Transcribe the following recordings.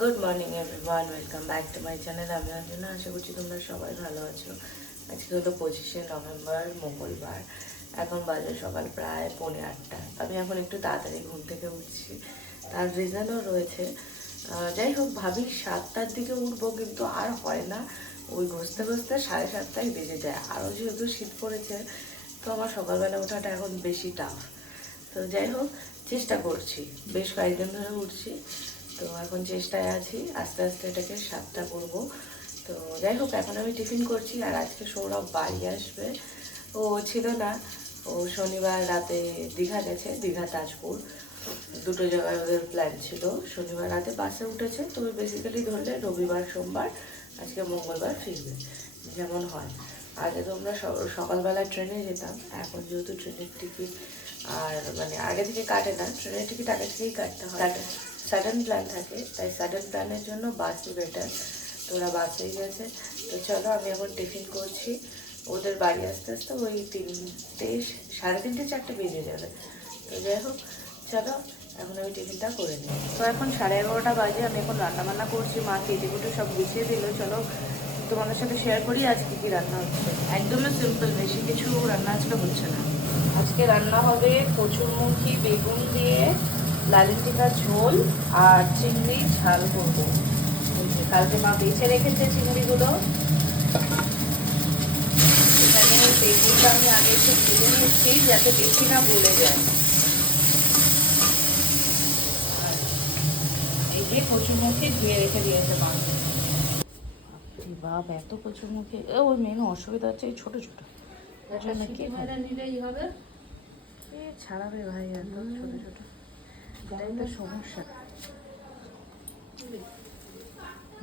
Good morning everyone welcome back to my channel আমি অঞ্জনা। আশা করছি তোমরা সবাই ভালো আছো। আজকে হলো পঁচিশে নভেম্বর, মঙ্গলবার। এখন বাজে সকাল প্রায় পৌনে আটটা। আমি এখন একটু তাড়াতাড়ি ঘুম থেকে উঠছি। তার রিজনও রয়েছে। যাই হোক, ভাবি সাতটার দিকে উঠবো, কিন্তু আর হয় না। ওই ঘষতে ঘষতে সাড়ে সাতটায় বেজে যায়। আরও যেহেতু শীত পড়েছে, তো আমার সকালবেলা ওঠাটা এখন বেশি টাফ তো যাই হোক, চেষ্টা করছি। বেশ কয়েকদিন ধরে উঠছি। তো এখন চেষ্টায় আছি, আস্তে আস্তে এটাকে সাতটা করব। তো যাই হোক, এখন আমি টিফিন করছি আর আজকে সৌরভ বাড়ি আসবে। ও ছিল না, ও শনিবার রাতে দীঘা গেছে, দীঘা তাজপুর। দুটো জায়গায় ওদের প্ল্যান ছিল। শনিবার রাতে বাসে উঠেছে, তো বেসিক্যালি ধরলে রবিবার, সোমবার, আজকে মঙ্গলবার ফিরবে, যেমন হয়। আগে তো আমরা সকালবেলা ট্রেনে যেতাম, এখন যেহেতু ট্রেনের টিকিট আর মানে আগে থেকে কাটে না, ট্রেনের টিকিট আগে থেকেই কাটতে হয়। সাডেন প্ল্যান থাকে তাই সাডেন প্ল্যানের জন্য বাসই বেটার তো ওরা বাসেই গেছে। তো চলো আমি এখন টিফিন করছি। ওদের বাড়ি আসতে আসতে ওই তিনটে সাড়ে তিনটে চারটে বেজে যাবে। তো যাই হোক চলো এখন আমি টিফিনটা করে নিই। তো এখন সাড়ে এগারোটা বাজে আমি এখন রান্না বান্না করছি। মা কেটে কুটে সব গুছিয়ে দিল। চলো তোমাদের সাথে শেয়ার করি আজকে কি রান্না হচ্ছে। একদমই সিম্পল বেশি কিছু রান্না আজকে হচ্ছে না। আজকে রান্না হবে কচুরমুখী বেগুন দিয়ে লালিটিকা ঝোল আর চিংড়ি ঝাল করব। কালকে মা বেছে রেখেছে চিংড়িগুলো। এখানে বেগুনটা আমি আগে একটু ভেজে নিচ্ছি যাতে বেশি না গলে যায়। এই যে কচুরমুখী ধুয়ে রেখে দিয়েছে মা। বাপ এত কচুরমুখী ওর মেন অসুবিধা হচ্ছে এই ছোটো ছোটো। নিলেই হবে? এ ছাড়াবে ভাই এত ছোট ছোট। এটাই তো সমস্যা।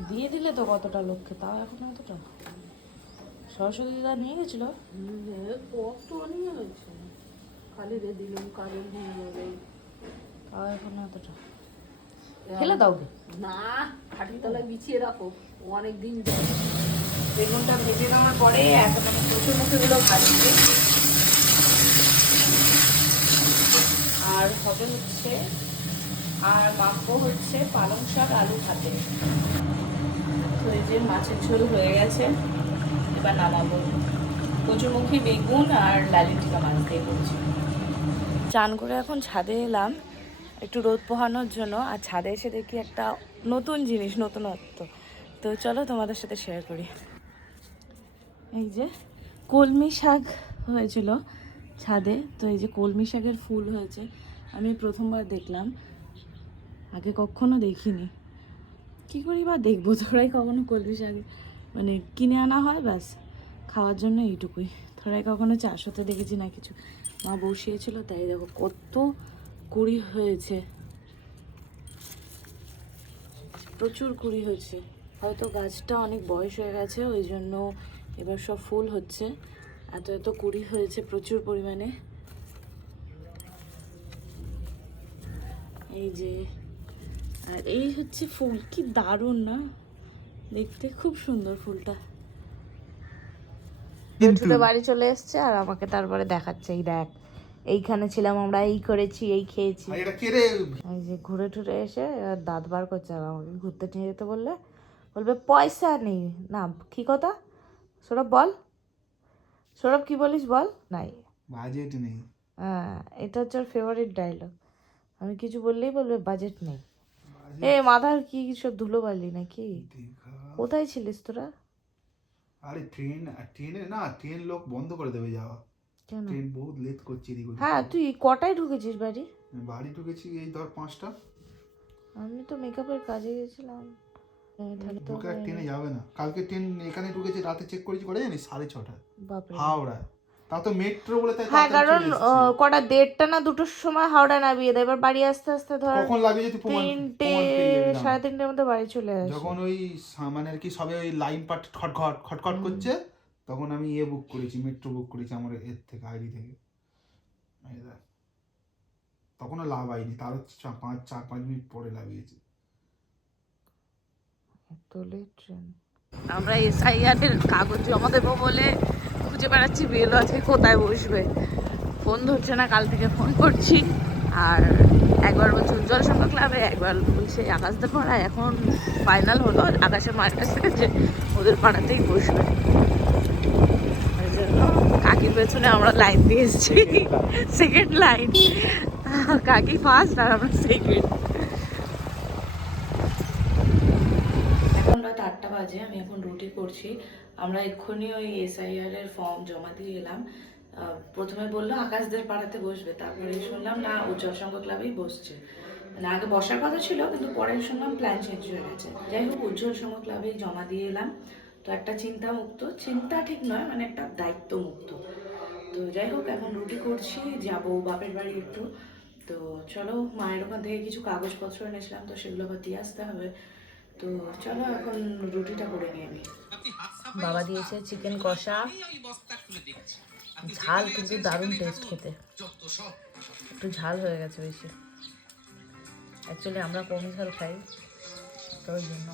দিয়ে দিলে তো কতটা লক্ষ্যে তাও এখন অতটা সরস্বতী দিদা নিয়ে গেছিল? কত নিয়ে হয়েছে খালি রে দিলাম কাজল নিয়ে যাবে। তাও এখন অতটা ফেলে দাও না খাটির তলায় বিছিয়ে রাখো। অনেক দিন যায় বেগুনটা ভেজে নেওয়ার পরে এখন আমি কচুর মুখিগুলো ভাজছি আর হবে হচ্ছে, আর মাখবো হচ্ছে পালং শাক আলু ভাতে। তো এই যে মাছের ঝোল হয়ে গেছে, এবার নামাবো। কচুরমুখী বেগুন আর লালি টিকা মাছ দিয়ে করছি। চান করে এখন ছাদে এলাম, একটু রোদ পোহানোর জন্য, আর ছাদে এসে দেখি একটা নতুন জিনিস, নতুনত্ব। তো চলো তোমাদের সাথে শেয়ার করি। এই যে কলমি শাক হয়েছিল ছাদে, তো এই যে কলমি শাকের ফুল হয়েছে। আমি প্রথমবার দেখলাম। আগে কখনো দেখিনি। কি করি বা দেখব? তোরাই কখনো কলমি শাক মানে কিনে আনা হয়, ব্যাস। খাওয়ার জন্য এইটুকুই। তোরাই কখনো চাষ হতে দেখেছি না কিছু। মা বসিয়েছিল, তাই দেখো কত কুড়ি হয়েছে। প্রচুর কুড়ি হয়েছে হয়তো গাছটা অনেক বয়স হয়ে গেছে, ওই জন্য এবার সব ফুল হচ্ছে। এত এত কুড়ি হয়েছে প্রচুর পরিমাণে। এই যে আর এই হচ্ছে ফুল কি দারুণ না? দেখতে খুব সুন্দর ফুলটা। ছুটে বাড়ি চলে এসছে আর আমাকে তারপরে দেখাচ্ছে এই দেখ এইখানে ছিলাম আমরা এই করেছি এই খেয়েছি। এই যে ঘুরে টুরে এসে এবার দাঁত বার করছে আর আমাকে ঘুরতে নিয়ে যেতে বললে বলবে পয়সা নেই। না কি কথা? সৌরভ বল। সৌরভ কি বলিস বল? নাই। বাজেট নেই। হ্যাঁ এটা হচ্ছে ওর ফেভারিট ডায়লগ আমি কিছু বললেই বলবে বাজেট নেই। এ মাথার কি সব ধুলো বালি নাকি কোথায় ছিলিস তোরা? আরে ট্রেন ট্রেনে না ট্রেন লোক বন্ধ করে দেবে যাওয়া। কেন? ট্রেন বহুত লেট করছে এদিক হ্যাঁ তুই কটায় ঢুকেছিস বাড়ি? বাড়ি ঢুকেছি এই ধর পাঁচটা। আমি তো মেকআপের কাজে গেছিলাম। ট্রেনে যাবে না। কালকে ট্রেন এখানে ঢুকেছি রাতে চেক করেছি করে জানিস? সাড়ে ছটা বাপরে। হাওড়া তা তো মেট্রো বলে তাই হ্যাঁ কারণ। কটা দেড়টা না দুটোর সময় হাওড়া নামিয়ে দেয়। এবার বাড়ি আসতে আসতে ধর কখন তুই প্রমাণ তিনটে। সাড়ে তিনটের মধ্যে বাড়ি চলে আসে। যখন ওই মানে আর কি সবে ওই লাইন পাট খটখট খটখট করছে তখন আমি ইয়ে বুক করেছি মেট্রো বুক করেছি আমার এর থেকে আইডি থেকে। তখনও লাভ হয়নি তারও পাঁচ চার পাঁচ মিনিট পরে লাগিয়েছি। তোলে ট্রেন আমরা এসআইআর এর কাগজ জমা দেবো বলে, খুঁজে বেড়াচ্ছি বিএলও আজকে কোথায় বসবে? ফোন ধরছে না, কাল থেকে ফোন করছি। আর একবার বলছে, উজ্জ্বল সংখ্যা ক্লাবে একবার বলছে আকাশদের পাড়া এখন ফাইনাল হলো। আকাশের মায়ের কাছ যে ওদের পাড়াতেই বসবে। কাকির পেছনে আমরা লাইন দিয়ে এসেছি। সেকেন্ড লাইন কাকি ফার্স্ট আর আমরা সেকেন্ড এখন রাত আটটা বাজে, আমি এখন রুটি করছি। আমরা এক্ষুনি ওই এসআইআর এর ফর্ম জমা দিয়ে এলাম। প্রথমে বলল আকাশদের পাড়াতে বসবে, তারপরে শুনলাম না উজ্জ্বল সংঘ ক্লাবেই বসছে। মানে আগে বসার কথা ছিল, কিন্তু পরে শুনলাম প্ল্যান চেঞ্জ হয়ে গেছে। যাই হোক উজ্জ্বল সংঘ ক্লাবেই জমা দিয়ে এলাম। তো একটা চিন্তা মুক্ত চিন্তা ঠিক নয় মানে একটা দায়িত্ব মুক্ত তো যাই হোক, এখন রুটি করছি, যাব বাপের বাড়ি একটু। তো চলো, মায়ের ওখান থেকে কিছু কাগজপত্র এনেছিলাম, তো সেগুলো আবার দিয়ে আসতে হবে। তো চলো এখন রুটিটা করে নিই আমি বাবা দিয়েছে চিকেন কষা। ঝাল কিন্তু দারুণ টেস্ট খেতে। একটু ঝাল হয়ে গেছে বেশি। অ্যাকচুয়ালি আমরা কম ঝাল খাই তো ওই জন্য।